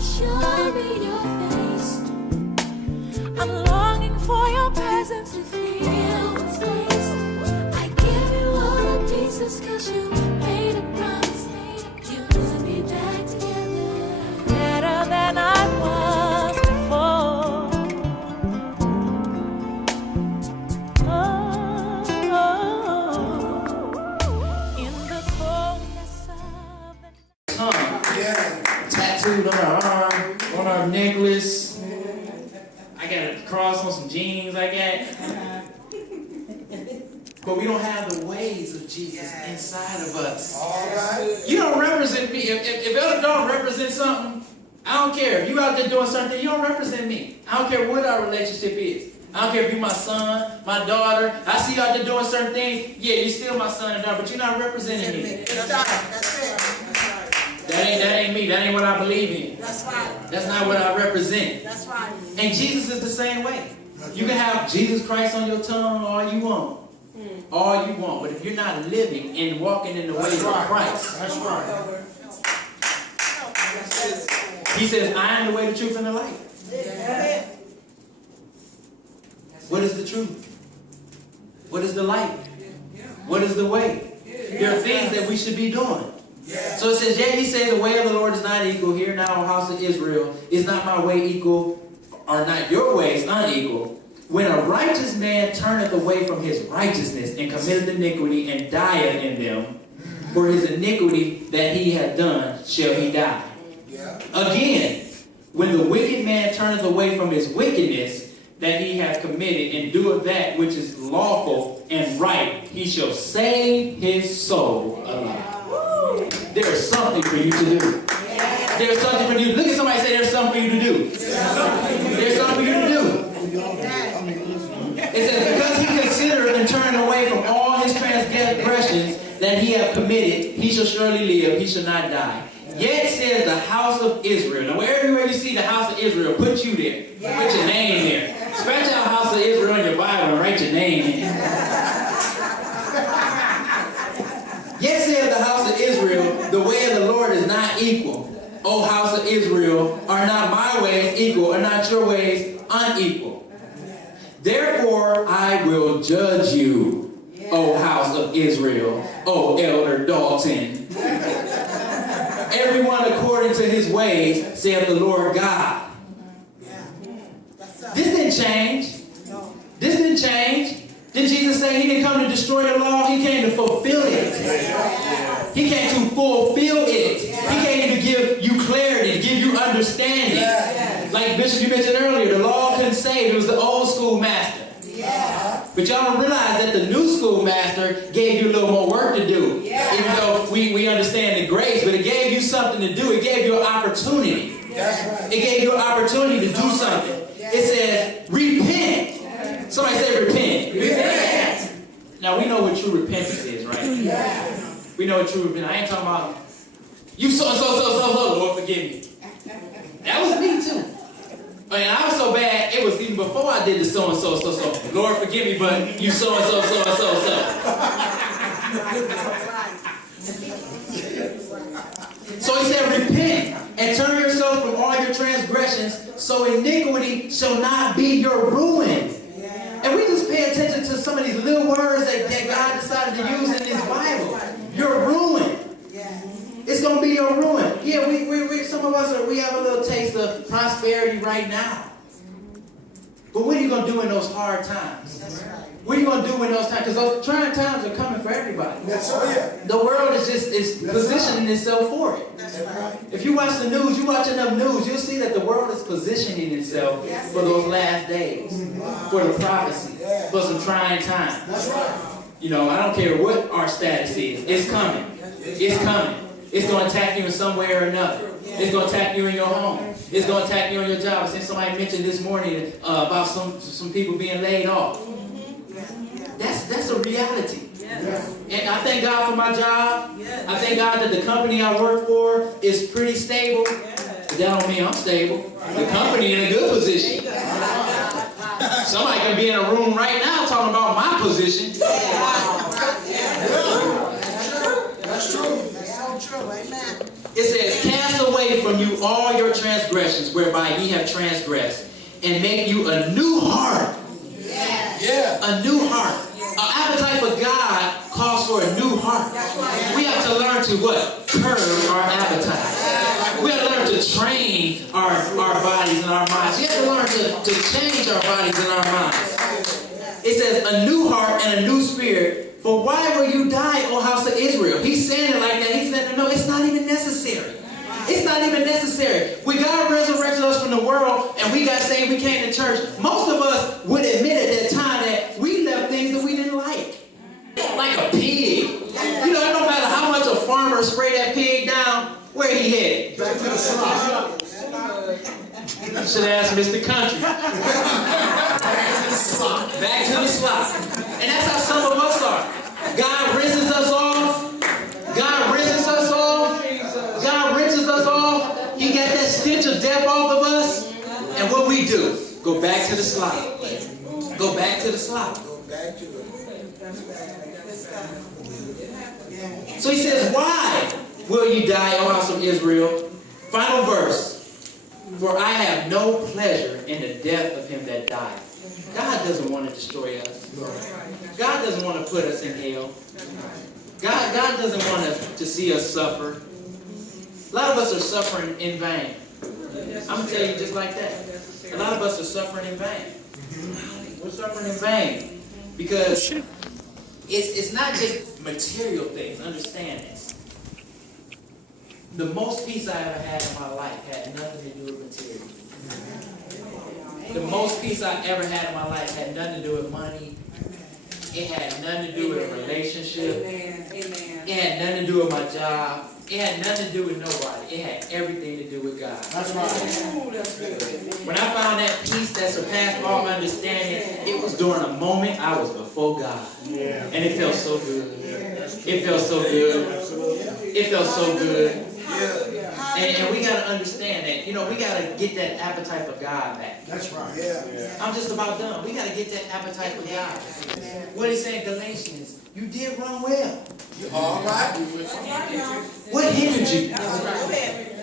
show me your face. I'm longing for your presence to feel this place. I give you all the pieces 'cause you made a promise. You to be back together, better than I was before. In the coldness of the Tattooed on our arm, on our necklace. I got a cross on some jeans I got. But we don't have the ways of Jesus inside of us. All right. You don't represent me. If Elder Dalton represents something, I don't care. If you out there doing something, you don't represent me. I don't care what our relationship is. I don't care if you're my son, my daughter. I see you out there doing certain things. Yeah, you're still my son and daughter, but you're not representing me. That's right. That's it. That ain't me. That ain't what I believe in. That's right. That's not what I represent. That's right. And Jesus is the same way. You can have Jesus Christ on your tongue all you want. All you want. But if you're not living and walking in the ways of Christ. That's right. He says, I am the way, the truth, and the life. What is the truth? What is the light? What is the way? There are things that we should be doing. So it says, he said, the way of the Lord is not equal. Here now, O house of Israel, is not my way equal, or not your ways unequal. When a righteous man turneth away from his righteousness and committeth iniquity and dieth in them, for his iniquity that he hath done shall he die. Again, when the wicked man turneth away from his wickedness that he hath committed and doeth that which is lawful and right, he shall save his soul alive. There is something for you to do. There's something for you. Look at somebody and say, there's something for you to do. There's something for you to do. It says, because he considered and turned away from all his transgressions that he hath committed, he shall surely live, he shall not die. Yet says the house of Israel. Now, everywhere you see the house of Israel, put you there. Put your name there. Scratch out house of Israel in your Bible and write your name in. Yet says the house of Israel, the way of the Lord is not equal. O house of Israel, are not my ways equal, are not your ways unequal. Therefore I will judge you, O house of Israel, O Elder Dalton. Everyone according to his ways, saith the Lord God. This didn't change. This didn't change. Did Jesus say he didn't come to destroy the law? He came to fulfill it. He came to fulfill it. He came to give you clarity, to give you understanding. Like Bishop, you mentioned earlier, the law couldn't save. It was the old school master. But y'all don't realize that the new school master gave you a little more work to do. Even though we understand the grace, but it gave you something to do. It gave you an opportunity. It gave you an opportunity to do something. It says, repent. Somebody say repent. Repent. Now we know what true repentance is, right? We know what true repentance. I ain't talking about you so, Lord forgive me. That was me too. And I was so bad, it was even before I did the so. Lord forgive me, but you so. So he said, repent and turn yourself from all your transgressions, so iniquity shall not be your ruin. And we just pay attention to some of these little words that God decided to use in this Bible. Your ruin. It's going to be your ruin. Yeah, we some of us we have a little taste of prosperity right now. But what are you going to do in those hard times? What are you going to do in those times? Because those trying times are coming for everybody. The world is positioning itself for it. If you watch the news, you watch enough news, you'll see that the world is positioning itself for those last days, for the prophecy, for some trying times. You know, I don't care what our status is. It's coming. It's coming. It's going to attack you in some way or another. It's going to attack you in your home. It's going to attack you on your job. Since somebody mentioned this morning about some people being laid off. That's a reality. And I thank God for my job. I thank God that the company I work for is pretty stable. But that don't mean I'm stable. The company in a good position. Somebody can be in a room right now talking about my position. That's true. That's so true. Amen. It says, cast away from you all your transgressions whereby ye have transgressed, and make you a new heart. Yeah. A new heart. An appetite for God calls for a new heart. We have to learn to what? Curb our appetite. We have to learn to train our bodies and our minds. We have to learn to change our bodies and our minds. It says a new heart and a new spirit. For why will you die, O house of Israel? He's saying it like that. He's saying, no, it's not even necessary. It's not even necessary. When God resurrected us from the world and we got saved, we came to church, most of us would admit at that time that we left things that we didn't like. Like a pig. You know, no matter how much a farmer sprayed that pig down, where he headed? Back to the slot. You should ask Mr. Country. Back to the slot. And that's how some of us are. God rinses us off. God rinses us off. God rinses us off. He got that stench of death off of us. And what we do? Go back to the slot. Go back to the slot. So he says, why will you die, O house of Israel? Final verse. For I have no pleasure in the death of him that died. God doesn't want to destroy us. God doesn't want to put us in hell. God doesn't want to see us suffer. A lot of us are suffering in vain. I'm going to tell you just like that. A lot of us are suffering in vain. We're suffering in vain. Because it's not just material things. Understand this. The most peace I ever had in my life had nothing to do with material. The most peace I ever had in my life had nothing to do with money. It had nothing to do with a relationship. It had nothing to do with my job. It had nothing to do with nobody. It had everything to do with God. That's right. When I found that peace that surpassed all understanding, it was during a moment I was before God. And it felt so good. It felt so good. It felt so good. And we got to understand that, we got to get that appetite for God back. That's right. Yeah. I'm just about done. We got to get that appetite for God. What he said in Galatians, you did run well. All right. What hindered you?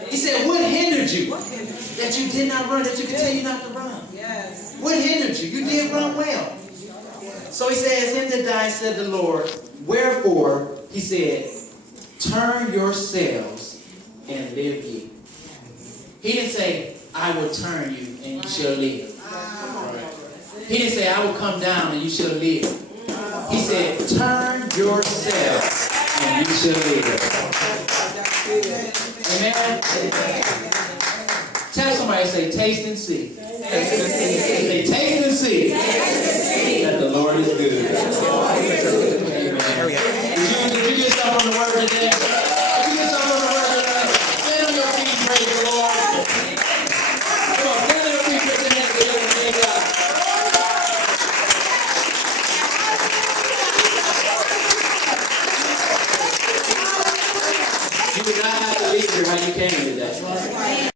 He said, what hindered you? That you did not run, that you continue not to run. What hindered you? You did run well. So he says, him that died, said the Lord, wherefore, he said, turn yourselves and live ye. He didn't say, I will turn you and you shall live. He didn't say, I will come down and you shall live. He said, turn yourselves and you shall live. Amen? Tell somebody, say, taste and see. Taste and see. Say, taste and see that the Lord is good. Amen. Did you get something on the word today? Did you get something on the word today? Stand on your feet, praise the Lord. Come on, stand on your feet, put your hands together and thank God. You did not have to leave here how you came today.